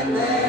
Amen.